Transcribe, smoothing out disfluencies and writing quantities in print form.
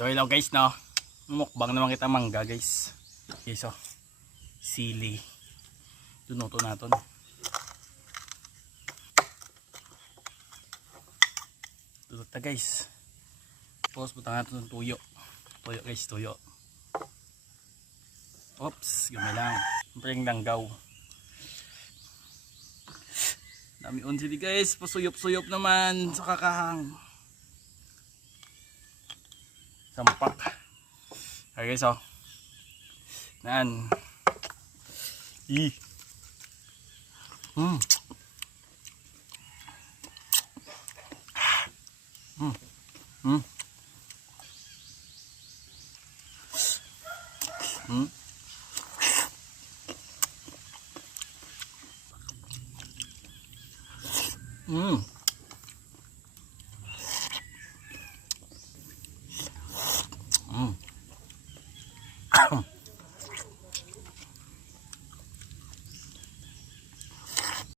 So hello guys, no, mukbang naman kita mangga guys. Okay, so sili tunuto natin. Tunot na guys. Tapos butang natin ng tuyo. Tuyo guys, tuyo. Oops, gamay lang. Siyempre yung langgaw. Dami unsili guys, pasuyop-suyop naman sa kakahang. Sampak. Okay guys, oh. Nan. I. Mm. Mm. Mm.